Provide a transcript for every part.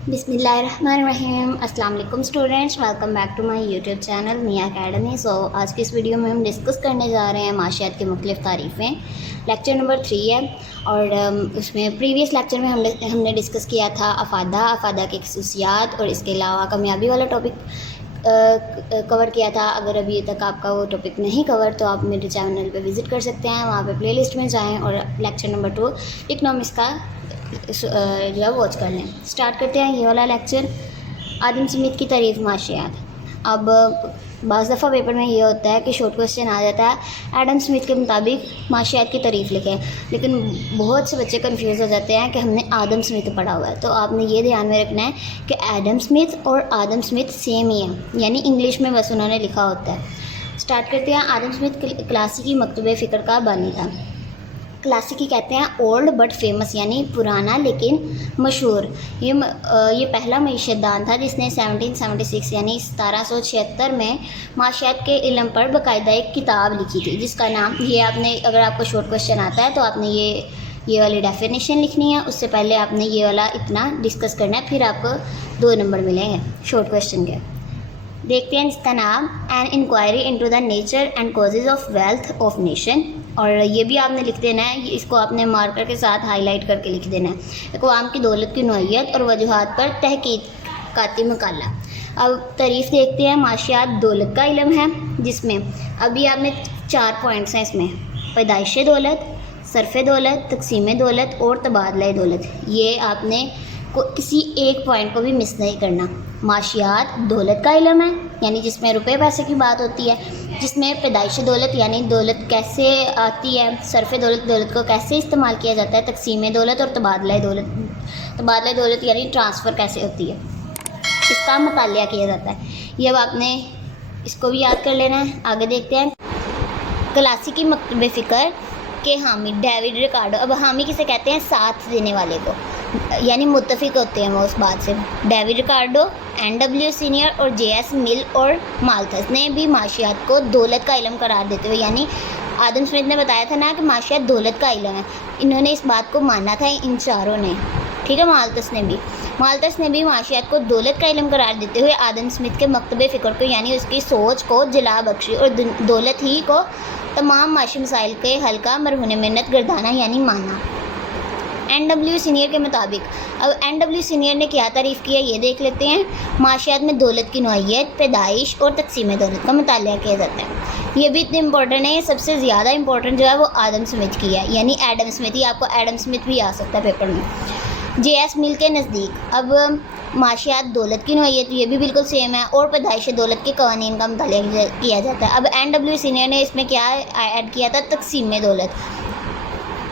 बिस्मिल्लाहिर्रहमानिर्रहीम। अस्सलाम वालेकुम students, welcome back to my YouTube channel Miyan academy. So आज की इस वीडियो में हम डिस्कस करने जा रहे हैं माशियात की मुख्तलिफ़ तारीफ़ें। लेक्चर नंबर 3 है और उसमें प्रीवियस लेक्चर में हमने डिस्कस किया था अफ़ादा की खसूसियात और इसके अलावा कामयाबी वाला टॉपिक कवर किया था। अगर अभी तक आपका वो टॉपिक नहीं कवर तो आप मेरे चैनल पे विज़िट कर सकते हैं, वहाँ पे प्लेलिस्ट में जाएं और लेक्चर नंबर 2 इकनॉमिक्स का जो है वॉच कर लें। स्टार्ट करते हैं ये वाला लेक्चर, आदम स्मिथ की तारीफ़ माशियात। अब बाज़ दफ़ा पेपर में ये होता है कि शॉर्ट क्वेश्चन आ जाता है एडम स्मिथ के मुताबिक माशियात की तारीफ़ लिखें, लेकिन बहुत से बच्चे कंफ्यूज हो जाते हैं कि हमने आदम स्मिथ पढ़ा हुआ है। तो आपने ये ध्यान में रखना है कि एडम स्मिथ और आदम स्मिथ सेम ही है, यानी इंग्लिश में बस उन्होंने लिखा होता है। स्टार्ट करते हैं। आदम स्मिथ क्लासिकी मकतूबे फ़िक्र का बानी था। क्लासिकी कहते हैं ओल्ड बट फेमस, यानी पुराना लेकिन मशहूर। ये पहला मईशतदान था जिसने 1776 यानी 1776 में माशियात के इल्म पर बाकायदा एक किताब लिखी थी, जिसका नाम ये आपने, अगर आपको शॉर्ट क्वेश्चन आता है तो आपने ये वाली डेफिनेशन लिखनी है। उससे पहले आपने ये वाला इतना डिस्कस करना है, फिर आपको 2 नंबर मिलेंगे शॉर्ट क्वेश्चन के। देखते हैं इसका नाम, an inquiry into the nature and causes of wealth of nation. और ये भी आपने लिख देना है, इसको आपने मार्कर के साथ हाईलाइट करके लिख देना है। अक़वाम की दौलत की नौइयत और वजूहात पर तहकीकाती मकाला। अब तारीफ़ देखते हैं। माशियात दौलत का इल्म है जिसमें अभी आपने 4 पॉइंट्स हैं इसमें: पैदाइश दौलत, सरफ़ दौलत, तकसीम दौलत और तबादला दौलत। ये आपने किसी एक पॉइंट को भी मिस नहीं करना। माशियात दौलत का इल्म है, यानी जिसमें रुपए पैसे की बात होती है, जिसमें पैदाइश दौलत यानी दौलत कैसे आती है, सरफ़ दौलत दौलत को कैसे इस्तेमाल किया जाता है, तकसीम दौलत और तबादला दौलत यानी ट्रांसफ़र कैसे होती है, इसका मुतालिया किया जाता है। ये अब आपने इसको भी याद कर लेना है। आगे देखते हैं। क्लासिकी मकतूबे फ़िक्र के हामी डेविड रिकार्डो। अब हामी किसे कहते हैं? साथ देने वाले को, यानी मुत्तफ़िक होते हैं वो उस बात से। डेविड रिकार्डो, NW सीनियर और JS मिल और माल्थस ने भी माशियात को दौलत का इल्म करार देते हुए, यानी आदम स्मिथ ने बताया था ना कि माशियात दौलत का इल्म है, इन्होंने इस बात को माना था इन चारों ने, ठीक है। माल्थस ने भी माशियात को दौलत का इल्म करार देते हुए आदम स्मिथ के मकतबे फ़िक्र को, यानी उसकी सोच को जला बख्शी और दौलत ही को तमाम माशी मसाइल के हल का मरहून मिन्नत गर्दाना यानी माना। NW सीनियर के मुताबिक, अब NW सीनियर ने क्या तारीफ़ किया ये देख लेते हैं। माशियात में दौलत की नौइयत, पैदाइश और तकसीम दौलत का मुतालिया किया जाता है। ये भी इतने इंपॉर्टेंट है, सबसे ज़्यादा इंपॉर्टेंट जो है वो आदम स्मिथ की है, यानी एडम स्मिथ ही। आपको एडम स्मिथ भी आ सकता है पेपर में। JS मिल के नज़दीक, अब माशियात दौलत की नौइयत ये भी बिल्कुल सेम है और पैदाइश दौलत के कवानीन का मुतालिया किया जाता है। अब NW सीनियर ने इसमें क्या ऐड किया था? तकसीम दौलत।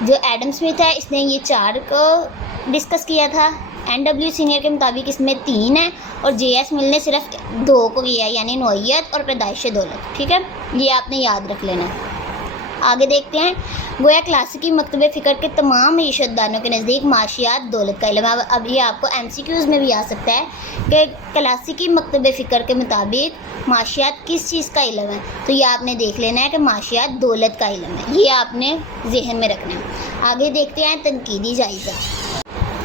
जो एडम स्मिथ है इसने ये 4 को डिस्कस किया था, NW सीनियर के मुताबिक इसमें 3 है और JS मिल ने सिर्फ 2 को किया, यानी नौइयत और पैदाइश दौलत, ठीक है। ये आपने याद रख लेना है। आगे देखते हैं। गोया क्लासिकी मकतबे फ़िक्र के तमाम मईशतदानों के नज़दीक माशियात दौलत का इल्म। अब ये आपको MCQs में भी आ सकता है कि क्लासिकी मकतबे फ़िक्र के मुताबिक माशियात किस चीज़ का इल्म है, तो ये आपने देख लेना है कि माशियात दौलत का इल्म है, ये आपने जहन में रखना है। आगे देखते हैं तनकीदी जायज़ा।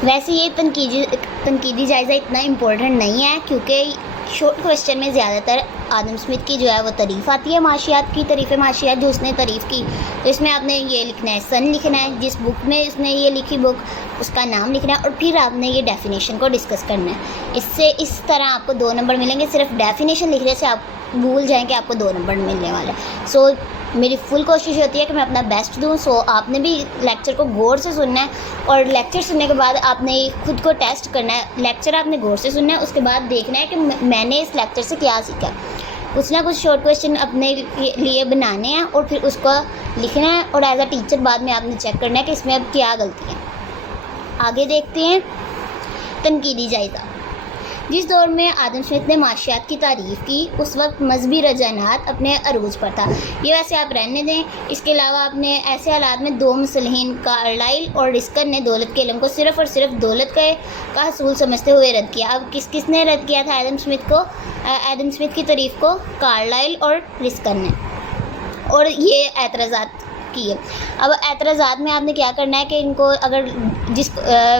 वैसे ये तनकीदी जायज़ा इतना इम्पोर्टेंट नहीं है, क्योंकि शॉर्ट क्वेश्चन में ज़्यादातर आदम स्मिथ की जो है वो तारीफ़ आती है, माशियात की तारीफ़ माशियात जो उसने तारीफ़ की। तो इसमें आपने ये लिखना है, सन लिखना है, जिस बुक में उसने ये लिखी बुक उसका नाम लिखना है, और फिर आपने ये डेफिनेशन को डिस्कस करना है। इससे इस तरह आपको 2 नंबर मिलेंगे। सिर्फ डेफिनेशन लिखने से आप भूल जाएँ कि आपको 2 नंबर मिलने वाले हैं। सो मेरी फुल कोशिश होती है कि मैं अपना बेस्ट दूँ। सो आपने भी लेक्चर को गौर से सुनना है और लेक्चर सुनने के बाद आपने खुद को टेस्ट करना है। लेक्चर आपने गौर से सुनना है, उसके बाद देखना है कि मैंने इस लेक्चर से क्या सीखा। कुछ ना कुछ शॉर्ट क्वेश्चन अपने लिए बनाने हैं और फिर उसको लिखना है, और एज अ टीचर बाद में आपने चेक करना है कि इसमें अब क्या गलती है। आगे देखते हैं तनकीदी जायज़ा। जिस दौर में आदम स्मिथ ने माशियात की तारीफ़ की उस वक्त मजहबी रुझानात अपने अरूज पर था। ये वैसे आप रहने दें। इसके अलावा आपने ऐसे हालात में 2 मुसलहीन कार्लाइल और रिस्कन ने दौलत के इल्म को सिर्फ़ और सिर्फ दौलत का हसूल समझते हुए रद्द किया। अब किसने रद्द किया था आदम स्मिथ की तारीफ़ को? कार्लाइल और रिस्कन ने, और ये एतराज़ात किए। अब एतराज़ात में आपने क्या करना है कि इनको अगर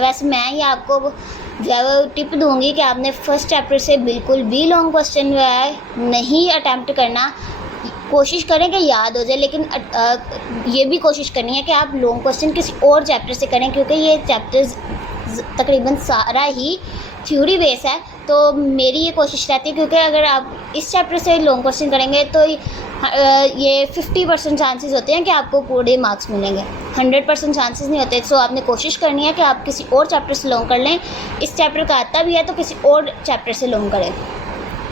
वैसे मैं ही आपको जो है वो टिप दूंगी कि आपने फर्स्ट चैप्टर से बिल्कुल भी लॉन्ग क्वेश्चन जो है नहीं अटैम्प्ट करना। कोशिश करें कि याद हो जाए, लेकिन ये भी कोशिश करनी है कि आप लॉन्ग क्वेश्चन किसी और चैप्टर से करें, क्योंकि ये चैप्टर्स तकरीबन सारा ही थ्योरी बेस है। तो मेरी ये कोशिश रहती है, क्योंकि अगर आप इस चैप्टर से लॉन्ग क्वेश्चन करेंगे तो ये 50% चांसेस होते हैं कि आपको पूरे मार्क्स मिलेंगे, 100% चांसेस नहीं होते। सो आपने कोशिश करनी है कि आप किसी और चैप्टर से लॉन्ग कर लें। इस चैप्टर का आता भी है तो किसी और चैप्टर से लॉन्ग करें,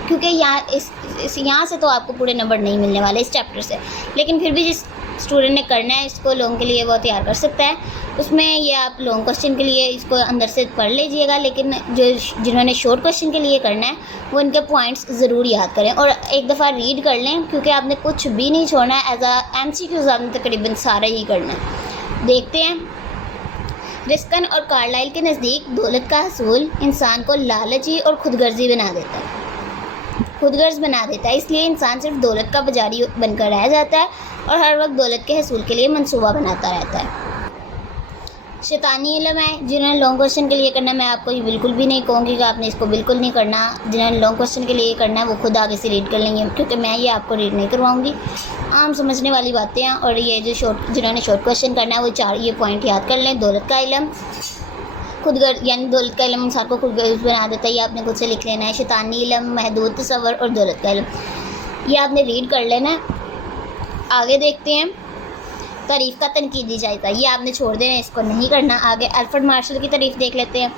क्योंकि यहाँ से तो आपको पूरे नंबर नहीं मिलने वाले इस चैप्टर से। लेकिन फिर भी जिस स्टूडेंट ने करना है इसको लॉन्ग के लिए वो तैयार कर सकता है। उसमें ये आप लॉन्ग क्वेश्चन के लिए इसको अंदर से पढ़ लीजिएगा, लेकिन जिन्होंने शॉर्ट क्वेश्चन के लिए करना है वो इनके पॉइंट्स ज़रूर याद करें और एक दफ़ा रीड कर लें, क्योंकि आपने कुछ भी नहीं छोड़ना है। एज आ MCQs आपने तकरीबन सारा ही करना है। देखते हैं, रिस्कन और कार्लाइल के नज़दीक दौलत का हसूल इंसान को लालची और खुदगर्जी बना देता है, खुदगर्ज बना देता है। इसलिए इंसान सिर्फ दौलत का पुजारी बनकर रह जाता है और हर वक्त दौलत के हसूल के लिए मंसूबा बनाता रहता है। शैतानी इल्म है। जिन्होंने लॉन्ग क्वेश्चन के लिए करना है, मैं आपको ये बिल्कुल भी नहीं कहूँगी कि आपने इसको बिल्कुल नहीं करना। जिन्होंने लॉन्ग क्वेश्चन के लिए करना है वो खुद आगे से रीड कर लेंगे, क्योंकि मैं ये आपको रीड नहीं करवाऊँगी। आम समझने वाली बातें हैं। और ये जो जिन्होंने शॉर्ट क्वेश्चन करना है वो 4 ये पॉइंट याद कर लें। दौलत का इल्म, खुदगर्ज यानी दौलत का इल्म इंसान को खुदगर्ज बना देता है, ये आपने खुद से लिख लेना है। शैतानी इल्म, महदूद तसव्वुर और दौलत का इल्म, ये आपने रीड कर लेना है। आगे देखते हैं, तारीफ़ का तनकीदी जायज़ा, ये आपने छोड़ देना है, इसको नहीं करना। आगे अल्फ्रेड मार्शल की तारीफ़ देख लेते हैं।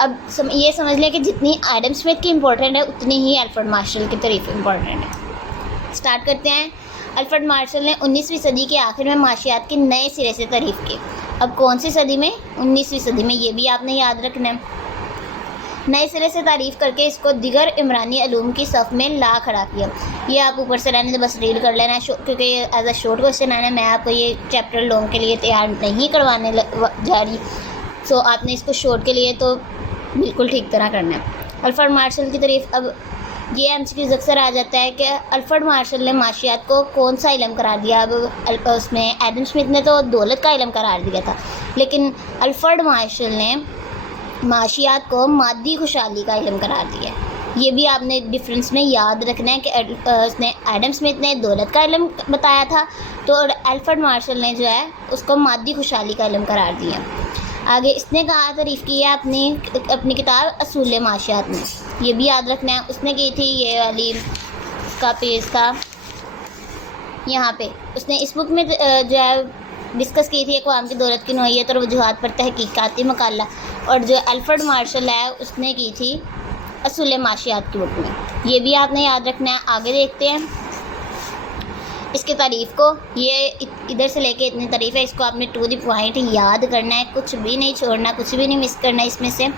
अब ये समझ लें कि जितनी एडम स्मिथ की इम्पोर्टेंट है उतनी ही अल्फ्रेड मार्शल की तारीफ़ इम्पोर्टेंट है। स्टार्ट करते हैं। अल्फ्रेड मार्शल ने 19वीं सदी के आखिर में माशियात की नए सिरे से तारीफ़ की। अब कौन सी सदी में? 19वीं सदी में, ये भी आपने याद रखना है। नए सिरे से तारीफ़ करके इसको दिगर इमरानी अलूम की सफ़ में ला खड़ा किया। ये आप ऊपर से रहने तो बस रीड कर लेना है, क्योंकि ये एज अ शॉर्ट क्वेश्चन आना है। मैं आपको ये चैप्टर लॉन्ग के लिए तैयार नहीं करवाने जा रही। सो आपने इसको शॉर्ट के लिए तो बिल्कुल ठीक तरह करना है। अल्फ्रेड मार्शल की तारीफ़, अब ये MCQs अक्सर आ जाता है कि अल्फ्रेड मार्शल ने माशियात को कौन सा इल्म करार दिया। अब उसमें एडम स्मिथ ने तो दौलत का इल्म करार दिया था, लेकिन अल्फ्रेड मार्शल ने माशियात को मादी खुशहाली का इल्म करार दिया। ये भी आपने डिफरेंस में याद रखना है कि उसने एडम स्मिथ ने दौलत का इल्म बताया था, तो अल्फ्रेड मार्शल ने जो है उसको मादी खुशहाली का इल्म करार दिया। आगे इसने कहा तारीफ़ की है अपनी किताब असूल माशियात में, ये भी याद रखना है। उसने की थी ये वाली का पेज का यहाँ पे, उसने इस बुक में जो है डिस्कस की थी अक़वाम की दौलत की नौइयत और वजूहात पर तहकीकाती मकाला, और जो अल्फ्रेड मार्शल है उसने की थी असूल माशियात की बुक में, ये भी आपने याद रखना है। आगे देखते हैं इसकी तारीफ़ को, ये इधर से लेके इतनी तारीफ़ है, इसको आपने टू द पॉइंट याद करना है, कुछ भी नहीं छोड़ना, कुछ भी नहीं मिस करना। इसमें से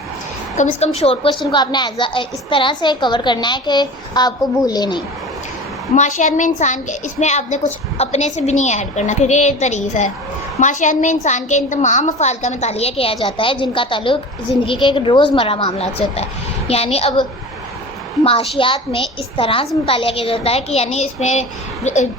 कम से कम शॉर्ट क्वेश्चन को आपने इस तरह से कवर करना है कि आपको भूले नहीं। माशियात में इंसान के, इसमें आपने कुछ अपने से भी नहीं ऐड करना, क्योंकि ये तारीफ़ है। माशियात में इंसान के इन तमाम अफ़ाल का मुतालिया किया जाता है जिनका ताल्लुक़ ज़िंदगी के रोज़मर्रा मामलात से होता है। यानी अब माशियात में इस तरह से मुतालिया किया जाता है कि यानी इसमें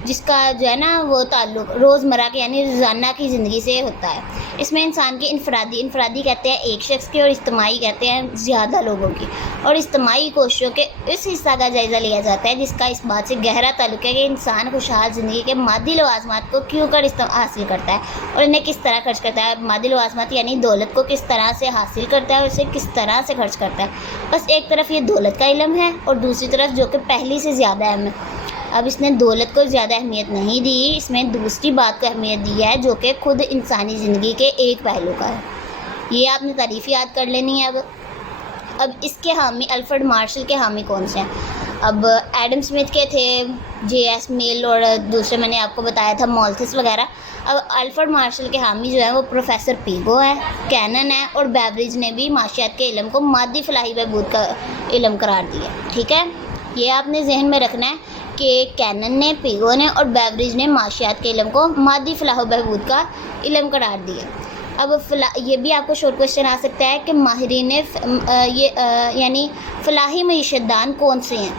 जिसका जो है ना वो ताल्लुक़ रोज़मर्रा के यानी रोज़ाना की ज़िंदगी से होता है। इसमें इंसान के इनफरादी कहते हैं एक शख्स के, और इज्तिमाई कहते हैं ज़्यादा लोगों की, और इज्तिमाई कोशिशों के इस हिस्सा का जायज़ा लिया जाता है जिसका इस बात से गहरा ताल्लुक़ है कि इंसान खुशहाल ज़िंदगी के मादी लवाज़मात को क्यों कर हासिल करता है और इन्हें किस तरह खर्च करता है। मादी लवाज़मात यानी दौलत को किस तरह से हासिल करता है और उसे किस तरह से खर्च करता है। बस एक तरफ ये दौलत का इल्म है और दूसरी तरफ जो कि पहली से ज़्यादा अहम है। अब इसने दौलत को ज़्यादा अहमियत नहीं दी, इसमें दूसरी बात को अहमियत दी है जो कि खुद इंसानी ज़िंदगी के एक पहलू का है। ये आपने तारीफ़ याद कर लेनी है। अब इसके हामी अल्फ्रेड मार्शल के हामी कौन से हैं? अब एडम स्मिथ के थे J.S. मिल, और दूसरे मैंने आपको बताया था मॉल्थिस वगैरह। अब अल्फ्रेड मार्शल के हामी जो है वो प्रोफेसर पीगो है, कैनन है, और बेवरिज ने भी माशियात के इल्म को मादी फलाही बहबूद का इल्म करार दिया। ठीक है, ये आपने जहन में रखना है कि कैनन ने, पीगो ने और बेवरिज ने माशियात के इल्म को मादी फलाह बहबूद का इल्म करार दिया। अब ये भी आपको शॉर्ट क्वेश्चन आ सकता है कि माहिरीन यानी फलाही मईशतदान कौन से हैं?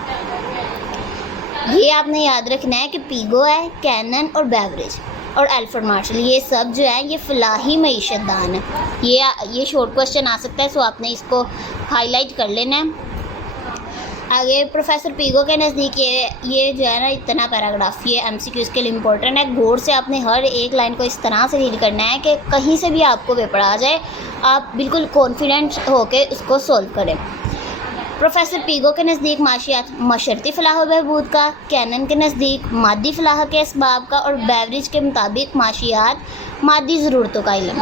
ये आपने याद रखना है कि पीगो है, कैनन और बेवरिज। और अल्फ्रेड मार्शल, ये सब जो है ये फलाही मईशतदान है। ये शॉर्ट क्वेश्चन आ सकता है, सो आपने इसको हाईलाइट कर लेना है। आगे प्रोफेसर पीगो के नज़दीक ये जो है ना इतना पैराग्राफ ये MCQs के लिए इम्पोर्टेंट है। गौर से आपने हर एक लाइन को इस तरह से रीड करना है कि कहीं से भी आपको पेपर आ जाए आप बिल्कुल कॉन्फिडेंट होकर उसको सॉल्व करें। प्रोफेसर पीगो के नज़दीक माशियात मशरती फलाह व बहबूद का, कैनन के नज़दीक मादी फलाह के इसबाब का और बेवरेज के मुताबिक माशियात मादी ज़रूरतों का इल्म।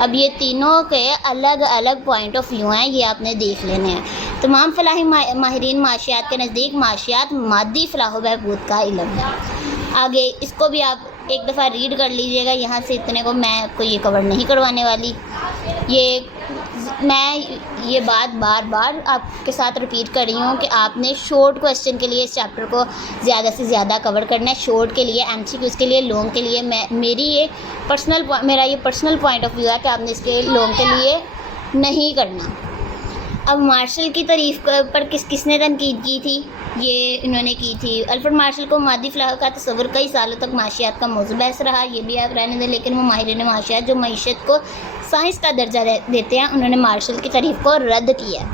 अब ये तीनों के अलग अलग पॉइंट ऑफ व्यू हैं, ये आपने देख लेने हैं। तमाम फलाही माहिरीन माशियात के नज़दीक माशियात मादी फलाह व बहबूद का इल्म है। आगे इसको भी आप एक दफ़ा रीड कर लीजिएगा, यहाँ से इतने को मैं आपको ये कवर नहीं करवाने वाली। मैं ये बात बार बार आपके साथ रिपीट कर रही हूँ कि आपने शॉर्ट क्वेश्चन के लिए इस चैप्टर को ज़्यादा से ज़्यादा कवर करना है। शॉर्ट के लिए, MCQs के लिए, लॉन्ग के लिए मेरा ये पर्सनल पॉइंट ऑफ व्यू है कि आपने इसके लॉन्ग के लिए नहीं करना। अब मार्शल की तारीफ़ पर किसने तनकीद की थी? ये इन्होंने की थी। अल्फ्रेड मार्शल को मादी फलाह का तस्वुर कई सालों तक माशियात का मौजू बहस रहा, ये भी आप रहने दें, लेकिन वो माहिरीन माशियात जो मईशत को साइंस का दर्जा देते हैं उन्होंने मार्शल की तारीफ़ को रद्द किया।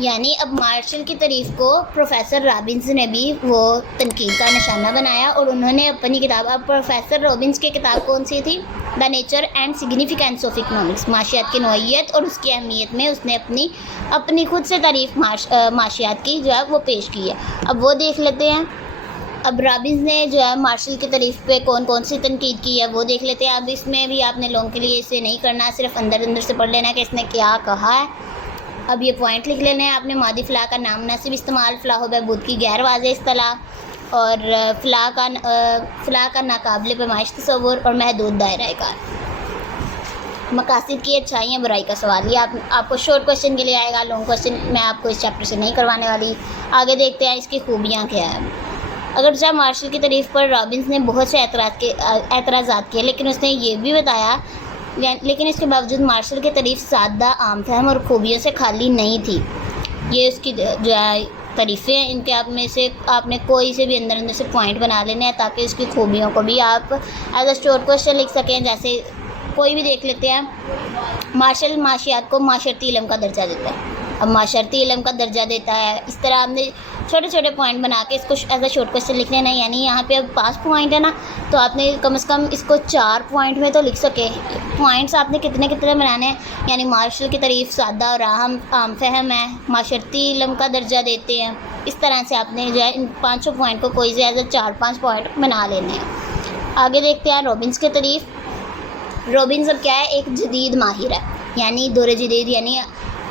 यानी अब मार्शल की तारीफ़ को प्रोफेसर रॉबिन्स ने भी वो तनकीद का निशाना बनाया और उन्होंने अपनी किताब, अब प्रोफेसर रॉबिन्स की किताब कौन सी थी? The nature and significance of economics, माशियात की नौइयत और उसकी अहमियत में उसने अपनी खुद से तारीफ़ माशियात की जो है वो पेश की है। अब वो देख लेते हैं। अब रॉबिन्स ने जो है मार्शल की तारीफ़ पे कौन कौन सी तनकीद की है वो देख लेते हैं। अब इसमें भी आपने लॉन्ग के लिए इसे नहीं करना, सिर्फ अंदर से पढ़ लेना है कि इसने क्या कहा है। अब ये पॉइंट लिख लेने हैं आपने। मादी फलाह का नामुनासिब इस्तेमाल, फलाह व बहबूद की गैर वाज़ेह इस्तिलाह और फलाह का नाकाबिले पैमाइश तस्वुर और महदूद दायरा कार, मकासिद की अच्छाइयाँ बुराई का सवाल। ये आपको शॉर्ट क्वेश्चन के लिए आएगा, लॉन्ग क्वेश्चन मैं आपको इस चैप्टर से नहीं करवाने वाली। आगे देखते हैं इसकी खूबियाँ क्या है। अगर जब मार्शल की तारीफ़ पर रॉबिन्स ने बहुत से एतराज़ात किए, लेकिन उसने ये भी बताया, लेकिन इसके बावजूद मार्शल की तारीफ़ सादा, आम फहम और खूबियों से खाली नहीं थी। ये उसकी जो है तारीफ़ें हैं, इनके आप में से आपने कोई से भी अंदर से पॉइंट बना लेने हैं ताकि इसकी खूबियों को भी आप एज अ शॉर्ट क्वेश्चन लिख सकें। जैसे कोई भी देख लेते हैं, मार्शल माशियात को माशरती इल्म का दर्जा देता है। अब माशरती इल्म का दर्जा देता है, इस तरह हमने छोटे छोटे पॉइंट बना के इसको एज अ शॉर्ट क्वेश्चन लिख लेना है। यानी यहाँ पे अब 5 पॉइंट है ना, तो आपने कम से कम इसको 4 पॉइंट में तो लिख सके। पॉइंट्स आपने कितने बनाने हैं? यानी मार्शल की तारीफ़ सादा और आम फहम है, माशरती इल्म का दर्जा देते हैं। इस तरह से आपने जो है इन 5 पॉइंट को कोई से एज अ 4-5 पॉइंट बना लेने हैं। आगे देखते हैं रॉबिन्स की तारीफ़। रॉबिन्स अब क्या है? एक जदीद माहिर है, यानी दौर जदीद, यानी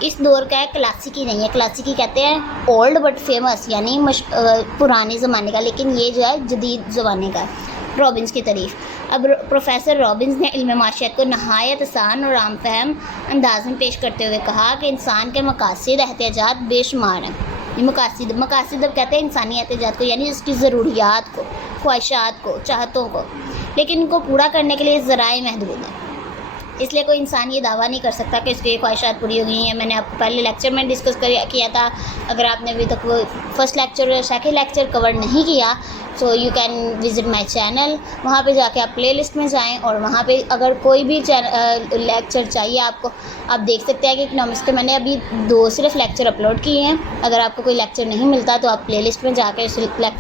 इस दौर का है, क्लासिकी नहीं है। क्लासिकी कहते हैं ओल्ड बट फेमस, यानी पुराने ज़माने का, लेकिन ये जो है जदीद ज़माने का है। रॉबिन्स की तारीफ़। अब प्रोफेसर रॉबिन्स ने इल्म माशियात को नहायत आसान और आम फहम अंदाज में पेश करते हुए कहा कि इंसान के मकासद एहतियाजात बेशुमार हैं। ये मकासद अब कहते हैं इंसानी एहतियाजात को, यानी उसकी ज़रूरियात को, ख्वाहिशात को, चाहतों को, लेकिन इनको पूरा करने के लिए ज़राए महदूद हैं। इसलिए कोई इंसान ये दावा नहीं कर सकता कि उसकी ख्वाहिशात पूरी हो गई हैं। मैंने आपको पहले लेक्चर में डिस्कस किया था। अगर आपने अभी तक वो फर्स्ट लेक्चर और सेकेंड लेक्चर कवर नहीं किया so you can visit my channel, वहाँ पे जाके आप प्लेलिस्ट में जाएं और वहाँ पे अगर कोई भी लेक्चर चाहिए आपको, आप देख सकते हैं कि इकनॉमिक्स के मैंने अभी 2 सिर्फ लेक्चर अपलोड किए हैं। अगर आपको कोई लेक्चर नहीं मिलता तो आप प्लेलिस्ट में जाकर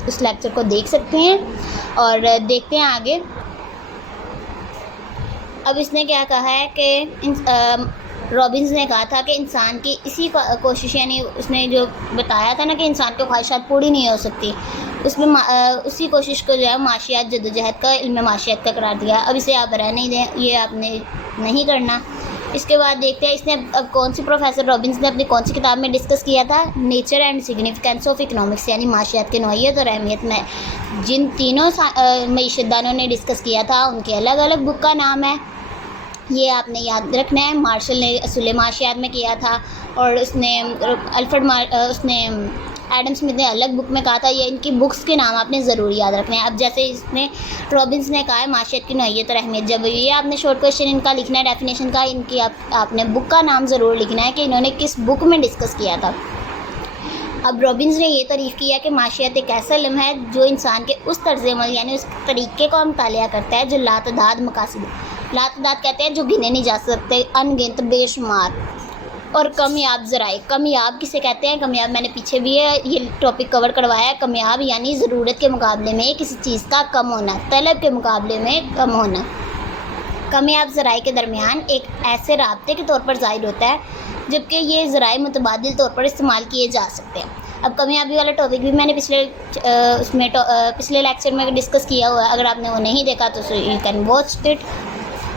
उस लेक्चर को देख सकते हैं। और देखते हैं आगे। अब इसने क्या कहा है कि रॉबिन्स ने कहा था कि इंसान की इसी कोशिश, यानी उसने जो बताया था ना कि इंसान की ख्वाहिशात पूरी नहीं हो सकती, उसमें उसी कोशिश को जो है माशियात जद्दोजहद का इल्म माशियात का करार दिया। अब इसे आप रहने नहीं दें, ये आपने नहीं करना। इसके बाद देखते हैं इसने अब कौन सी प्रोफेसर रॉबिन्स ने अपनी कौन सी किताब में डिस्कस किया था? Nature and significance of economics, यानी माशियात की नौइयत और अहमियत में। जिन तीनों मईशतदानों ने डिस्कस किया था उनके अलग अलग बुक का नाम है, ये आपने याद रखना है। मार्शल ने असूल माशियात में किया था और उसने एडम स्मिथ ने अलग बुक में कहा था। ये इनकी बुक्स के नाम आपने ज़रूर याद रखने हैं। अब जैसे इसने रॉबिन्स ने कहा है माशियत की नौइयत और अहमियत, जब ये आपने शॉर्ट क्वेश्चन इनका लिखना है डेफिनेशन का, इनकी आपने बुक का नाम ज़रूर लिखना है कि इन्होंने किस बुक में डिस्कस किया था। अब रॉबिन्स ने ये तारीफ़ किया कि माशियात एक ऐसा इल्म है जो इंसान के उस तर्ज़ अमल यानी उस तरीक़े को मुतालिया करता है जो लातदाद मकासद, लातदाद कहते हैं जो गिने नहीं जा सकते, अनगिनत बेशुमार, और कमियाब ज़राए। कमियाब किसे कहते हैं? कमियाब मैंने पीछे भी ये टॉपिक कवर करवाया है। कमियाब यानी ज़रूरत के मुकाबले में किसी चीज़ का कम होना, तलब के मुकाबले में कम होना। कमियाब ज़राए के दरमियान एक ऐसे राब्ते के तौर पर ज़ाहिर होता है जबकि ये ज़राए मुतबादिल तौर पर इस्तेमाल किए जा सकते हैं। अब कमियाबी वाला टॉपिक भी मैंने पिछले लेक्चर में डिस्कस किया हुआ है। अगर आपने वो नहीं देखा तो यू कैन वॉच इट।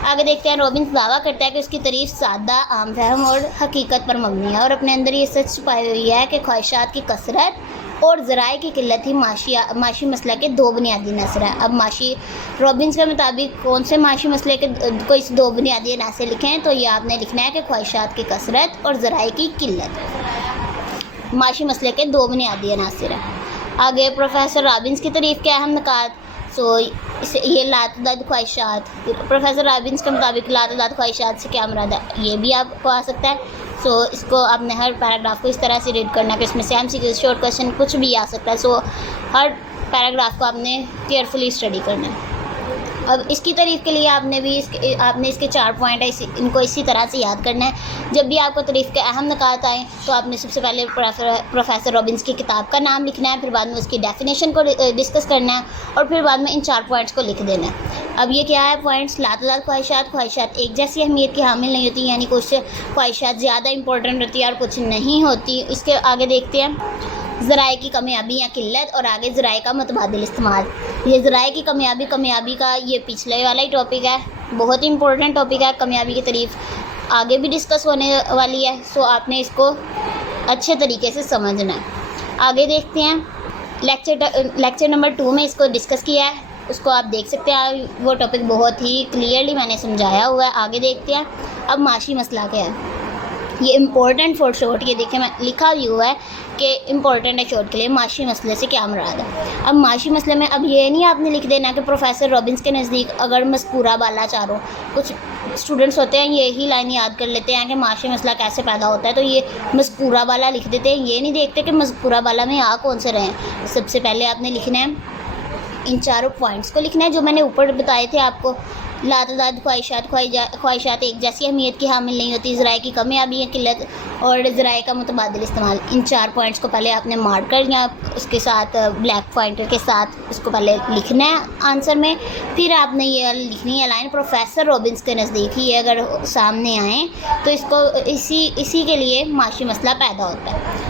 आगे देखते हैं। रॉबिन्स दावा करता है कि उसकी तारीफ़ सादा, आम फहम और हकीकत पर मबनी है और अपने अंदर ये सच छुपाई हुई है कि ख्वाहिशात की कसरत और ज़राए की किल्लत ही माशी मसला के दो बुनियादी नसर है। अब रॉबिन्स के मुताबिक कौन से माशी मसले के कोई दो बुनियादी नसर लिखें तो ये आपने लिखना है कि ख्वाहिशात की कसरत और ज़राए की किल्लत माशी मसले के दो बुनियादी अनासर है। आगे प्रोफेसर रॉबिन्स की तारीफ़ के अहम निकात। ये लातदाद ख्वाहिशात, प्रोफेसर रॉबिन्स के मुताबिक लातदाद ख्वाहिशात से क्या मुराद है, ये भी आपको आ सकता है। इसको आपने हर पैराग्राफ को इस तरह से रीड करना कि इसमें से MCQ शॉर्ट क्वेश्चन कुछ भी आ सकता है। हर पैराग्राफ को आपने केयरफुली स्टडी करना है। अब इसकी तारीफ़ के लिए आपने इसके 4 पॉइंट है, इनको इसी तरह से याद करना है। जब भी आपको तारीफ़ के अहम निकात आएँ तो आपने सबसे पहले प्रोफेसर रॉबिन्स की किताब का नाम लिखना है, फिर बाद में उसकी डेफिनेशन को डिस्कस करना है और फिर बाद में इन 4 पॉइंट्स को लिख देना है। अब ये क्या है पॉइंट्स? लातदाद ख्वाहिशात एक जैसी अहमियत की हामिल नहीं होती, यानी कुछ ख्वाहिशात ज़्यादा इंपॉर्टेंट होती है और कुछ नहीं होती। इसके आगे देखते हैं ज़राए की कमियाबी या किल्लत और आगे ज़राए का मुतबादिल इस्तेमाल। ये ज़राए की कमियाबी का ये पिछले वाला ही टॉपिक है, बहुत ही इंपॉर्टेंट टॉपिक है। कमियाबी की तारीफ़ आगे भी डिस्कस होने वाली है, आपने इसको अच्छे तरीके से समझना है। आगे देखते हैं। लेक्चर नंबर 2 में इसको डिस्कस किया है, उसको आप देख सकते हैं। वो टॉपिक बहुत ही क्लियरली मैंने समझाया हुआ है। आगे देखते हैं। अब माशी मसला क्या है, ये इम्पोर्टेंट फॉर शॉर्ट, ये देखिए मैं लिखा भी हुआ है कि इम्पोर्टेंट है शॉर्ट के लिए। माशी मसले से क्या मुराद है? अब माशी मसले में अब ये नहीं आपने लिख देना कि प्रोफेसर रॉबिन्स के नज़दीक अगर मज़कूरा बाला चारों, कुछ स्टूडेंट्स होते हैं यही लाइन याद कर लेते हैं कि माशी मसला कैसे पैदा होता है, तो ये मज़कूरा बाला लिख देते हैं। ये नहीं देखते कि मज़कूरा बाला में आ कौन से रहें। सबसे पहले आपने लिखना है इन 4 पॉइंट्स को लिखना है जो मैंने ऊपर बताए थे आपको। लातदाद ख्वाहिशात एक जैसी अहमियत की हामिल नहीं होती, ज़राए की कमियाबी या किल्लत और ज़राए का मुतबादिल इस्तेमाल। इन 4 पॉइंट्स को पहले आपने मार्कर या उसके साथ ब्लैक पॉइंटर के साथ इसको पहले लिखना है आंसर में। फिर आपने ये लिखनी है लाइन प्रोफेसर रॉबिन्स के नज़दीक ही अगर सामने आए तो इसको इसी के लिए माशी मसला पैदा होता है।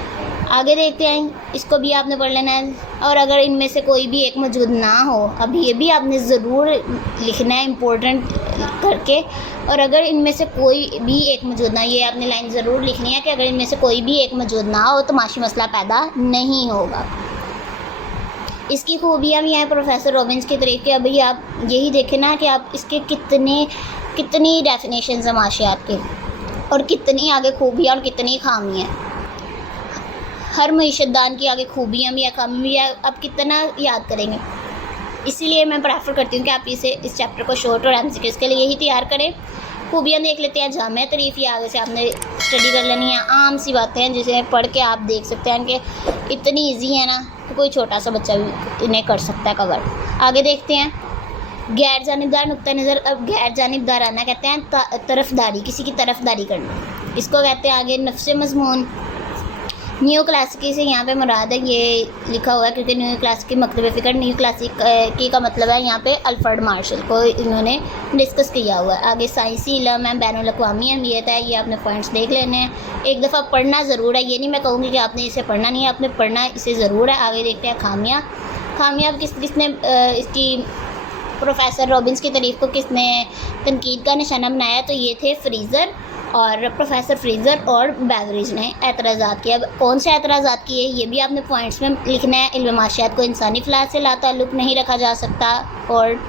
आगे देखते हैं। इसको भी आपने पढ़ लेना है। और अगर इनमें से कोई भी एक मौजूद ना हो, अब ये भी आपने ज़रूर लिखना है इम्पोर्टेंट करके। और अगर इनमें से कोई भी एक मौजूद ना, ये आपने लाइन ज़रूर लिखनी है कि अगर इनमें से कोई भी एक मौजूद ना हो तो माशी मसला पैदा नहीं होगा। इसकी खूबियाँ भी हैं प्रोफेसर रॉबिन्स के तरीके। अभी आप यही देखें ना कि आप इसके कितनी डेफिनेशन हैं माशियात के, और कितनी आगे खूबियाँ और कितनी खामियाँ। हर मईशतदान की आगे खूबियाँ भी है, खामी भी है। आप कितना याद करेंगे? इसीलिए मैं प्रेफर करती हूँ कि आप इस चैप्टर को शॉर्ट और MCQs के लिए ही तैयार करें। खूबियाँ देख लेते हैं। जामे तारीफ़, ये आगे से आपने स्टडी कर लेनी है। आम सी बातें हैं जिसे पढ़ के आप देख सकते हैं कि इतनी ईजी है ना कि कोई छोटा सा बच्चा भी इन्हें कर सकता है कवर। आगे देखते हैं। गैर जानिबदार नुक्ता नज़र। अब गैर जानिबदार आना कहते हैं तरफदारी, किसी की तरफदारी करना, इसको कहते हैं आगे नफ्स मज़मून। न्यू क्लासिकी से यहाँ पे मुराद है, ये लिखा हुआ है क्योंकि न्यू क्लासिकी मकतब फ़िक्र, न्यू क्लासिकी का मतलब है यहाँ पे अल्फ्रेड मार्शल को इन्होंने डिस्कस किया हुआ है। आगे साइंसी इल्म है, बैनुल अक़वामी अहमियत है, ये आपने पॉइंट्स देख लेने हैं। एक दफ़ा पढ़ना ज़रूर है, ये नहीं मैं कहूँगी कि आपने इसे पढ़ना नहीं है, आपने पढ़ना इसे ज़रूर है। आगे देखते हैं खामियाँ किसने इसकी प्रोफेसर रॉबिन्स की तारीफ़ को किसने तनकीद का निशाना बनाया, तो ये थे फ्रीज़र और प्रोफेसर फ्रीज़र और बेवरेज ने एतराज़ात किए। अब कौन से एतराज़ात किए ये भी आपने पॉइंट्स में लिखना है। इल्म माशियात को इंसानी फ़लाहत से लाताल्लुक़ नहीं रखा जा सकता, और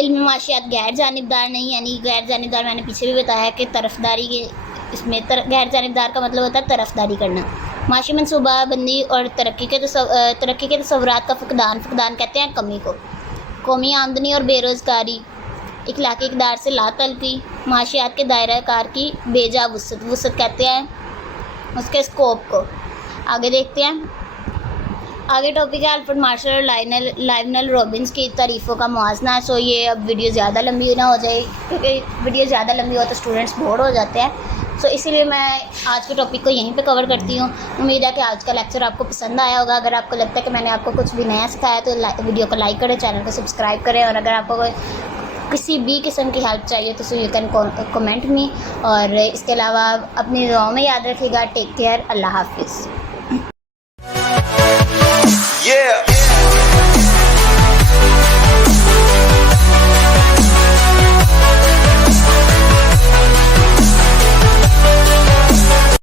इल्म माशियात गैर जानिबदार नहीं, यानी गैर जानिबदार मैंने पीछे भी बताया कि तरफदारी के इसमें गैर जानिबदार का मतलब होता है तरफदारी करना। माशी मनसूबाबंदी और तरक्की के तसव्वुरात का फुकदान कहते हैं कमी को। कौमी आमदनी और बेरोज़गारी, इखलाकी इक़दार से लातल्लुक़ी, माशियात के दायरा कार की बेजा वुसअत कहते हैं उसके स्कोप को। आगे देखते हैं। आगे टॉपिक है अल्फ्रेड मार्शल और लाइनल रॉबिन्स की तारीफ़ों का मुआजना। सो ये अब वीडियो ज़्यादा लंबी ना हो जाए, क्योंकि वीडियो ज़्यादा लंबी हो तो स्टूडेंट्स बोर हो जाते हैं। सो इसीलिए मैं आज के टॉपिक को यहीं पे कवर करती हूँ। उम्मीद है कि आज का लेक्चर आपको पसंद आया होगा। अगर आपको लगता है कि मैंने आपको कुछ भी नया सिखाया तो वीडियो को लाइक करें, चैनल को सब्सक्राइब करें, और अगर आपको किसी भी किस्म की हेल्प चाहिए तो यू कैन कमेंट मी। और इसके अलावा अपनी दुआओं में याद रखिएगा। Take care. अल्लाह हाफिज़। Yeah.